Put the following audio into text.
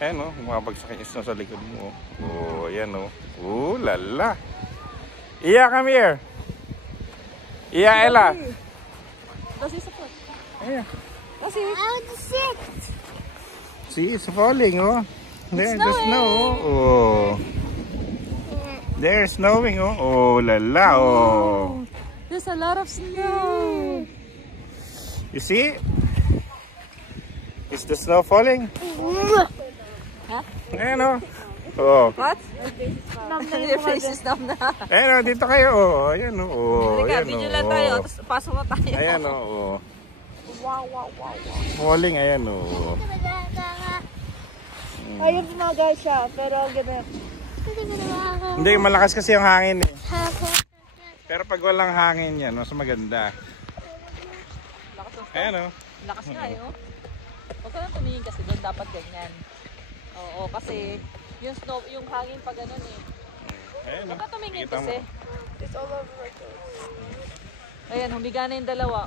Ayan o, bumabagsak yung snow sa likod mo. Oh, ayan o. Oh, lala. Iya, come here. Iya, Ella. Does it support? Ayan. Does it? I want to sit. See, it's falling, oh. There's the snow, oh. There's snowing, oh. Oh, lala, oh. There's a lot of snow. You see? Is the snow falling? Huh? Ayan, oh. Oh. What? Your face is numb na. Ayan, oh. Dito kayo, oh. Ayan, oh. Oh, Halika, ayan, video oh. lang tayo. Tapos pasok na tayo. Ayan, oh. Wow, wow, wow, wow. Falling, ayan, oh. Ayun mga siya, pero ganun. Hindi, malakas kasi yung hangin, eh. Pero pag walang hangin yan, mas maganda. Lakas ng Ayan, oh. Lakas nga yun. Huwag ka lang tumingin kasi doon dapat ganyan. Oo, kasi yung snow, yung hangin pa ganun eh. Ayan, Huwag ka tumingin kita mo. kasi. It's all over. Ayan, humiga na yung dalawa.